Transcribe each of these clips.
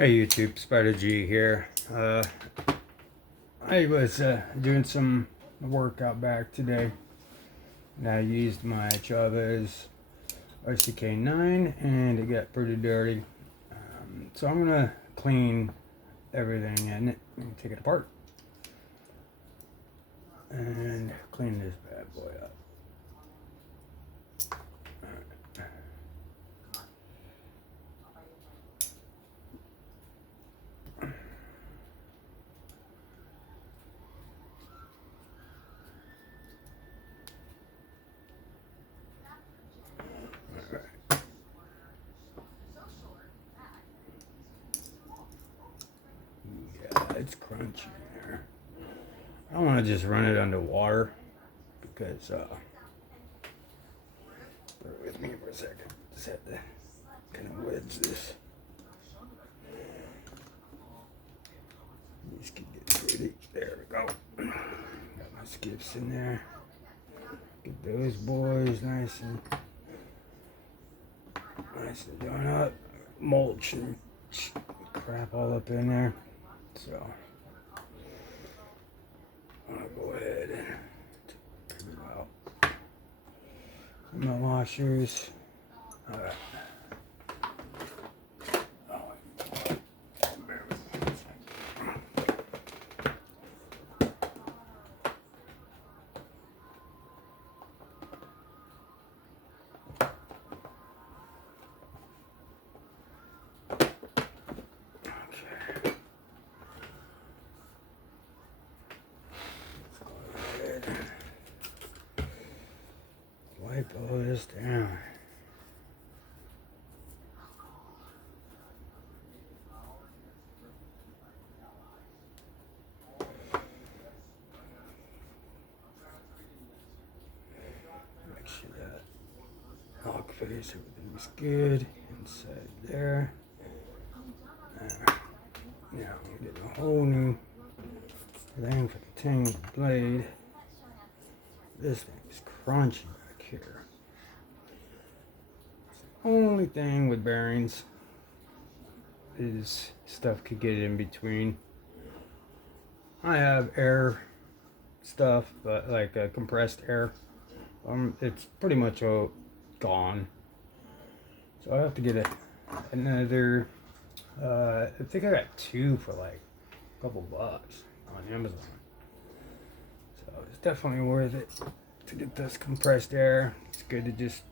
Hey YouTube, Spider G here. I was doing some work out back today, and I used my Chavez RCK9, and it got pretty dirty. So I'm gonna clean everything in it and take it apart and clean this bad boy up. Yeah, it's crunchy in there. I don't want to just run it under water because, bear with me for a second. Just have to kind of wedge this. These can get pretty. There we go. Got my skips in there. Get those boys nice and done up. Mulch and crap all up in there. So I'm gonna go ahead and take them out. My washers. Alright. Wipe all this down. Make sure that lock face, everything's good inside there. Now I'm getting a whole new thing for the ting blade. This thing is crunchy back here. It's the only thing with bearings is stuff could get in between. I have air stuff, but like compressed air. It's pretty much all gone. So I have to get another. I think I got two for like a couple bucks on Amazon. So it's definitely worth it to get this compressed air. It's good to just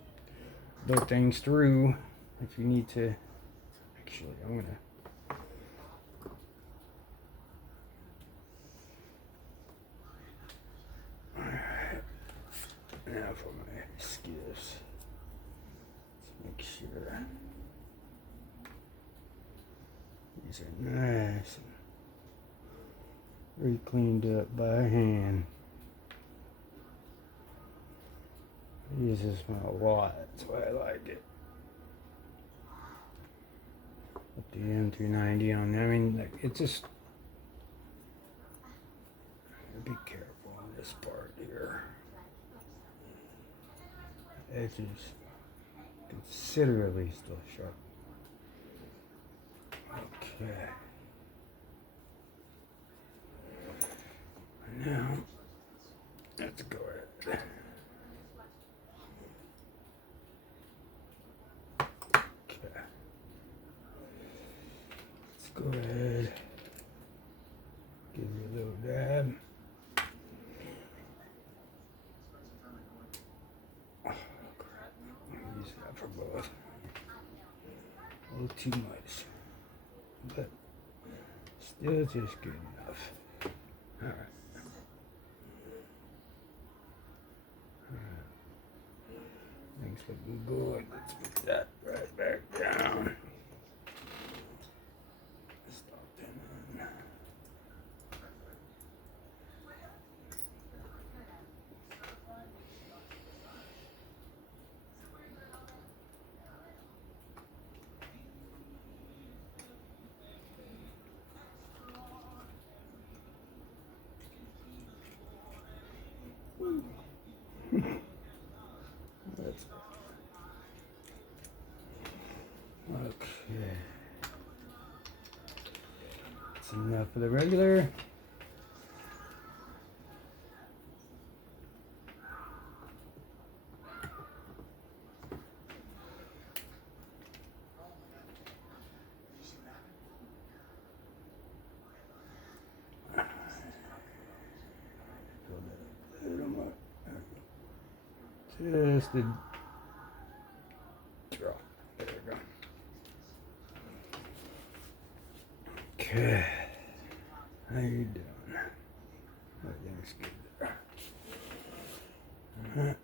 blow things through if you need to. Actually, I'm gonna. Alright. Now for my skiffs. Let's make sure these are nice and re-cleaned up by hand. These smell a lot, that's why I like it. Put the M290 on there. I mean, like, it just, be careful on this part here. Edges considerably still sharp. Okay. Now, let's go ahead. Okay. Let's go ahead. Give you a little dab. Oh, crap. I'll use that for both. A little too much. But still just good enough. Alright. Things looking good. Let's put that right back down. Stop that in. That's okay. That's enough for the regular. Just a drop. There we go. Okay. How you doing? Everything's good there. Alright.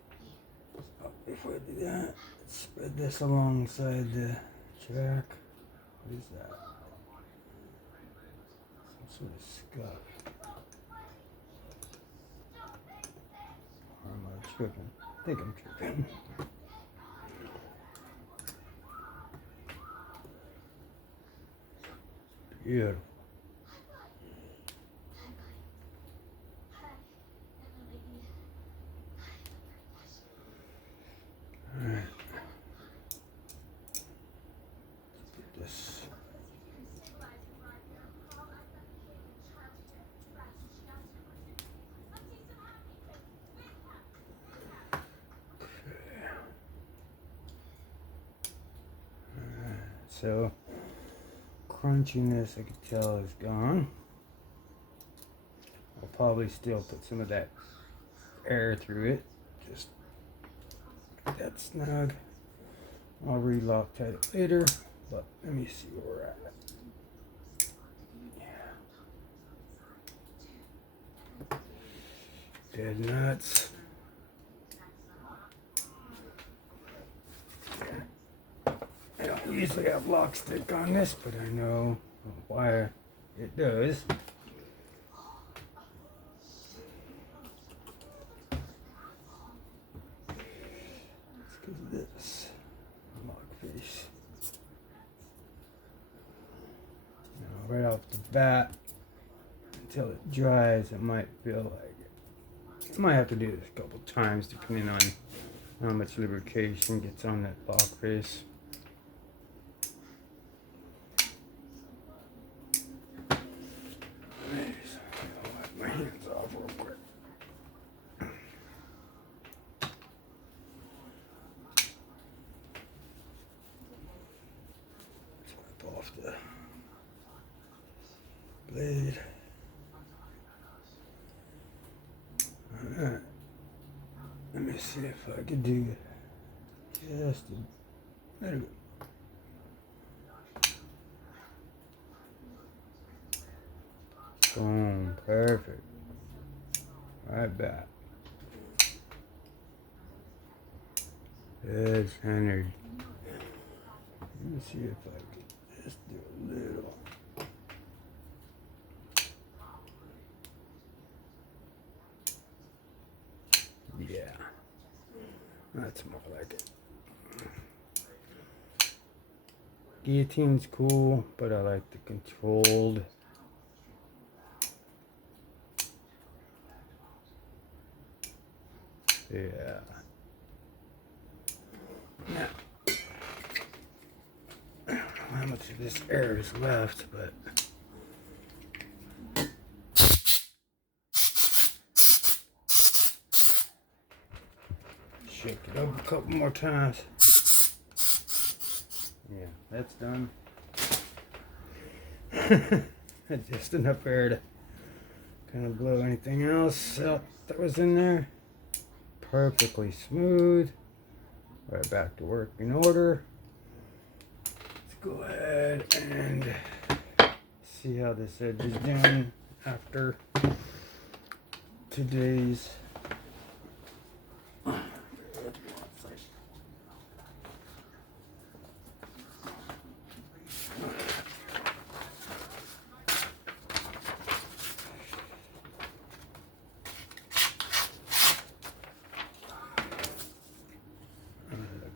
So before I do that, let's spread this alongside the track. What is that? Some sort of scuff. Or am I tripping? I think I'm tripping. Beautiful. Alright. Let's get this. So, crunchiness I can tell is gone. I'll probably still put some of that air through it. Just get that snug. I'll re-Loctite it later, but let me see where we're at. Yeah. Dead nuts. I don't usually have lock stick on this, but I know why it does. It's because of this lock face. Now, right off the bat, until it dries, it might feel like it. I might have to do this a couple times depending on how much lubrication gets on that lock face. My hands off real quick. Wipe off the blade. Alright. Let me see if I can do just a little bit. Boom, perfect. Right back. Good centered. Let me see if I can just do a little. Yeah. That's more like it. Guillotine's cool, but I like the controlled. Yeah. Now, I don't know how much of this air is left, but shake it up a couple more times. Yeah, that's done. Just enough air to kind of blow anything else out that was in there. Perfectly smooth. Right back to working order. Let's go ahead and see how this edge is doing after today's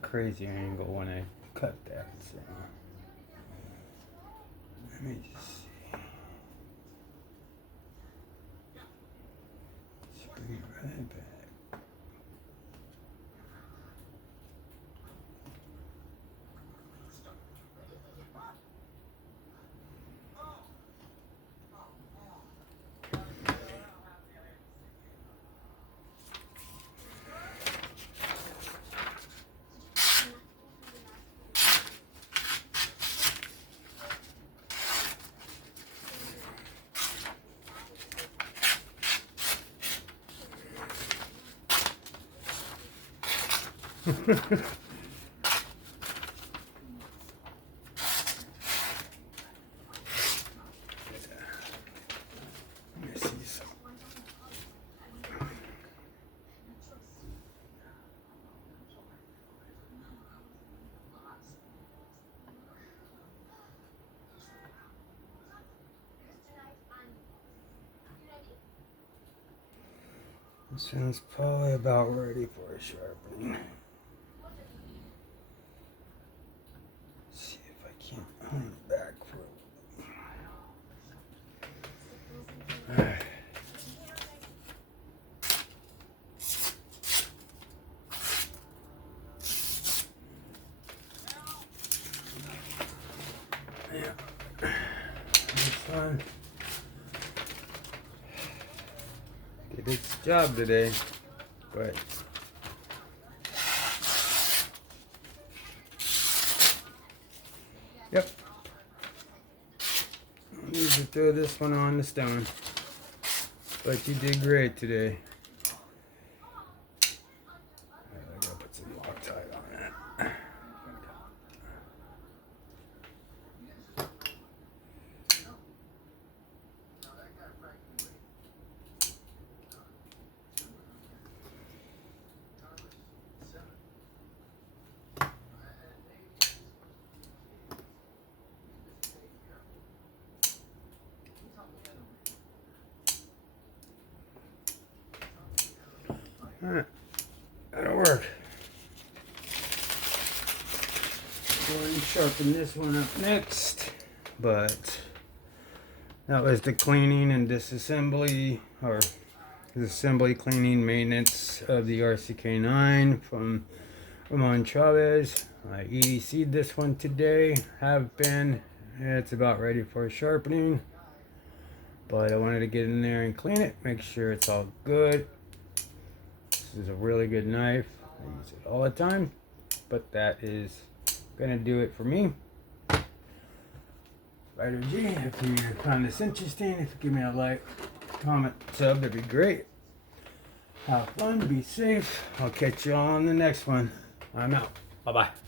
crazy angle when I cut that, so let me just see. Let's bring it right back. This one's probably about ready for a sharpening. Let's see if I can't hold it back for a little. Alright. Yeah. This one did its job today, but yep. I need to throw this one on the stone. But you did great today. I gotta put some Loctite on that. Alright, that'll work. Go ahead and sharpen this one up next. But that was the cleaning and disassembly, or assembly, cleaning, maintenance of the RCK9 from Chavez. I EDC'd this one today. Have been. It's about ready for sharpening. But I wanted to get in there and clean it, make sure it's all good. This is a really good knife. I use it all the time, but that is gonna do it for me. Spider G, if you found this interesting, if you give me a like, comment, sub, that'd be great. Have fun, be safe. I'll catch you on the next one. I'm out. Bye bye.